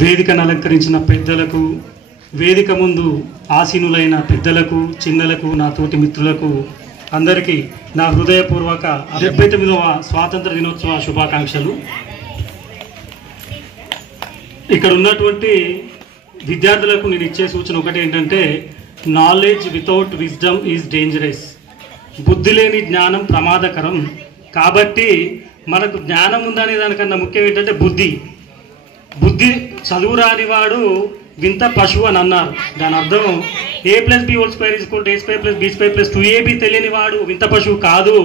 వేదికను అలంకరించిన పెద్దలకు, వేదిక ముందు ఆసీనులైన పెద్దలకు, చిన్నలకు, నా తోటి మిత్రులకు అందరికీ నా హృదయపూర్వక 79వ స్వాతంత్ర దినోత్సవ శుభాకాంక్షలు. ఇక్కడ ఉన్నటువంటి విద్యార్థులకు నేను ఇచ్చే సూచన ఒకటి ఏంటంటే, knowledge without wisdom is dangerous. బుద్ధి లేని జ్ఞానం ప్రమాదకరం. కాబట్టి మనకు జ్ఞానం ఉందనే దానికన్నా ముఖ్యం ఏంటంటే బుద్ధి. చదువు రానివాడు వింత పశువు అని అన్నారు. దాని అర్థం a+b² = a²+b² +2ab తెలియని వాడు వింత పశువు కాదు.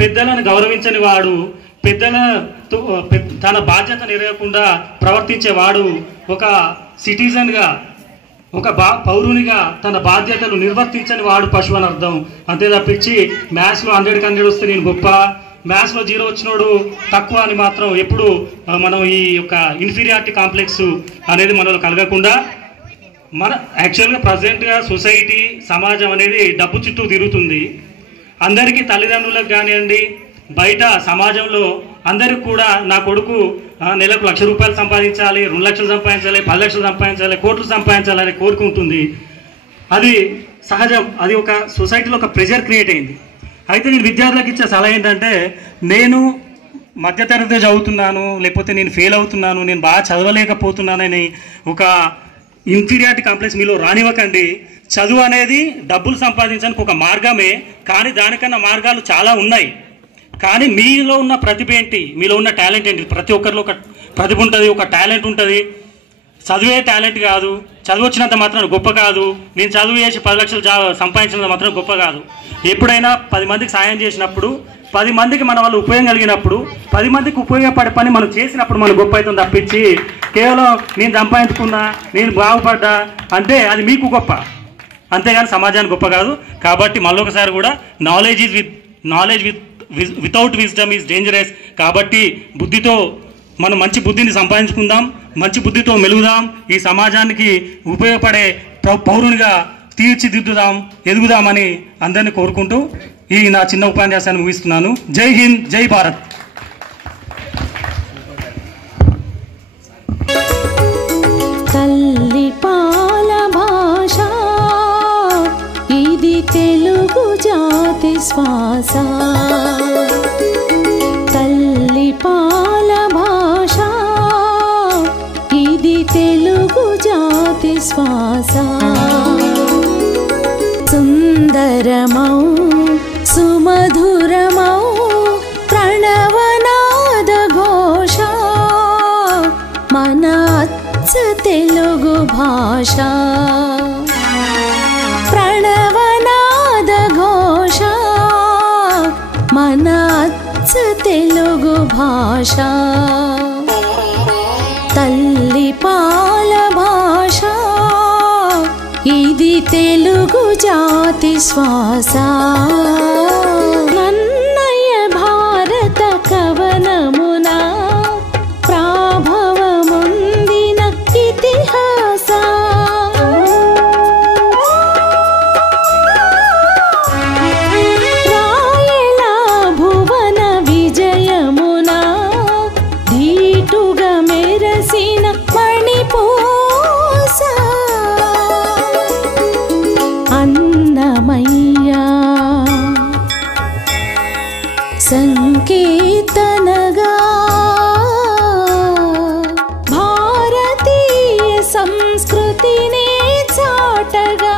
పెద్దలను గౌరవించని వాడు, పెద్దలతో తన బాధ్యత నెరవేరకుండా ప్రవర్తించేవాడు ఒక సిటిజన్గా, ఒక పౌరునిగా తన బాధ్యతలు నిర్వర్తించని వాడు పశువు అని అర్థం. అంతే తప్పించి మ్యాథ్స్లో 100కి 100 వస్తే నేను గొప్ప, మ్యాథ్స్లో 0 వచ్చినోడు తక్కువ అని మాత్రం ఎప్పుడు మనం ఈ యొక్క ఇన్ఫీరియారిటీ కాంప్లెక్స్ అనేది మనలో కలగకుండా, మన యాక్చువల్గా ప్రజెంట్గా సొసైటీ, సమాజం అనేది డబ్బు చుట్టూ తిరుగుతుంది. అందరికీ తల్లిదండ్రులకు కానివ్వండి, బయట సమాజంలో అందరికి కూడా నా కొడుకు నెలకు ₹1,00,000 సంపాదించాలి, 2 లక్షలు సంపాదించాలి, 10 లక్షలు సంపాదించాలి, కోట్లు సంపాదించాలి అనే కోరిక ఉంటుంది. అది సహజం. అది ఒక సొసైటీలో ఒక ప్రెషర్ క్రియేట్ అయింది. అయితే నేను విద్యార్థులకు ఇచ్చే సలహా ఏంటంటే, నేను మధ్యతరగతి చదువుతున్నాను, లేకపోతే నేను ఫెయిల్ అవుతున్నాను, నేను బాగా చదవలేకపోతున్నానని ఒక ఇన్ఫీరియారిటీ కాంప్లెక్స్ మీలో రానివ్వకండి. చదువు అనేది డబ్బులు సంపాదించడానికి ఒక మార్గమే, కానీ దానికన్నా మార్గాలు చాలా ఉన్నాయి. కానీ మీలో ఉన్న ప్రతిభ ఏంటి, మీలో ఉన్న టాలెంట్ ఏంటి? ప్రతి ఒక్కరిలో ఒక ప్రతిభ ఉంటుంది, ఒక టాలెంట్ ఉంటుంది. చదువే టాలెంట్ కాదు, చదువు వచ్చినంత మాత్రం గొప్ప కాదు. నేను చదువు చేసి 10 లక్షలు సంపాదించినంత మాత్రం గొప్ప కాదు. ఎప్పుడైనా 10 మందికి సాయం చేసినప్పుడు, 10 మందికి మన వాళ్ళు ఉపయోగం కలిగినప్పుడు, 10 మందికి ఉపయోగపడే పని మనం చేసినప్పుడు మనం గొప్ప అవుతుంది తప్పించి కేవలం నేను సంపాదించుకున్నా, నేను బాగుపడ్డా అంటే అది మీకు గొప్ప, అంతేగాని సమాజానికి గొప్ప కాదు. కాబట్టి మళ్ళొకసారి కూడా knowledge without wisdom is dangerous. కాబట్టి బుద్ధితో మనం మంచి బుద్ధిని సంపాదించుకుందాం, మంచి బుద్ధితో మెలుగుదాం, ఈ సమాజానికి ఉపయోగపడే పౌరునిగా తీర్చిదిద్దుదాం, ఎదుగుదామని అందరినీ కోరుకుంటూ ఈ నా చిన్న ఉపన్యాసాన్ని ముగిస్తున్నాను. జై హింద్, జై భారత్. తల్లి పాల భాష ఇది తెలుగు జాతి శ్వాస. తల్లి పాల భాష ఇది తెలుగు జాతి శ్వాస. సుందరమౌ సుమధురమౌ ప్రణవనాద ఘోష మన అచ్చ తెలుగు భాష. ప్రణవనాద ఘోష మన అచ్చ తెలుగు భాష. తల్లి పాల భాష ఇది తెలుగు జాతి శ్వాస. నన్నయ భారత కవనమున ప్రాభవముందిన ఇతిహాస. రాయల భువన విజయమున ధీటుగా మెరసిన మణిపూస. అన్నమయ్యా సంకీర్తనగా భారతీయ సంస్కృతిని చాటగా